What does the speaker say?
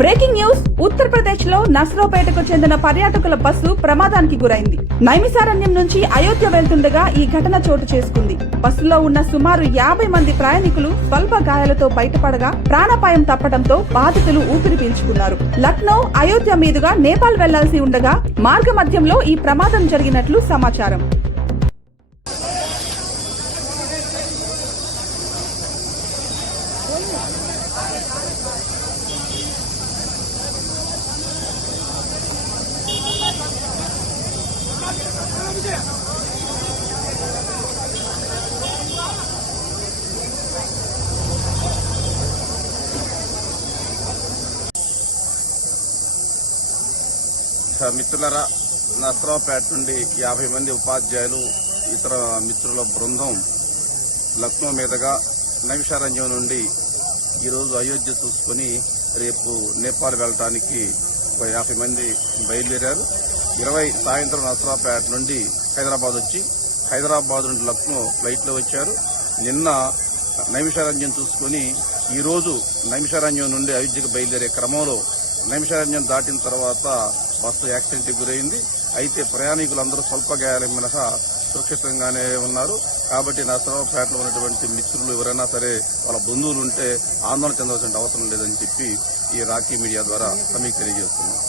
Breaking news. Uttar Pradesh లో నర్సరావుపేటకు చెందిన పర్యాటకుల బస్సు ప్రమాదానికి గురైంది. నైమిసారణ్యం నుంచి అయోధ్య వెళ్తుండగా ఈ ఘటన చోటు చేసుకుంది. బస్సులో ఉన్న సుమారు 50 మంది ప్రయాణికులు స్వల్ప గాయాలతో బయటపడగా ప్రాణాపాయం తప్పడంతో బాధితులు ఊపిరి పీల్చుకున్నారు. లక్నో, అయోధ్య మీదుగా నేపాల్ వెళ్లాల్సి ఉండగా మార్గ మధ్యంలో ఈ ప్రమాదం జరిగినట్లు సమాచారం. మిత్రులరా, నర్సరావుపేట నుండి 50 మంది ఉపాధ్యాయులు ఇతర మిత్రుల బృందం లక్నో మీదుగా నైమిషారణ్యం నుండి ఈరోజు అయోధ్య చూసుకుని రేపు నేపాల్ వెళ్ళటానికి 50 మంది బయలుదేరారు. 20 సాయంత్రం నర్సరావుపేట నుండి హైదరాబాద్ వచ్చి హైదరాబాద్ నుండి లక్నో ఫ్లైట్లో వచ్చారు. నిన్న నైమిషారణ్యం చూసుకుని ఈరోజు నైమిషారణ్యం నుండి అయోధ్యకు బయలుదేరే క్రమంలో నైమిషారణ్యం దాటిన తర్వాత బస్సు యాక్సిడెంట్కి గురైంది. అయితే ప్రయాణికులందరూ స్వల్ప గాయాల మినహా సురక్షితంగానే ఉన్నారు. కాబట్టి నర్సరావుపేటలో ఉన్నటువంటి మిత్రులు ఎవరైనా సరే వాళ్ళ బంధువులు ఉంటే ఆందోళన చెందవలసిన అవసరం లేదని చెప్పి ఈ రాకీ మీడియా ద్వారా మీకు తెలియజేస్తున్నాం.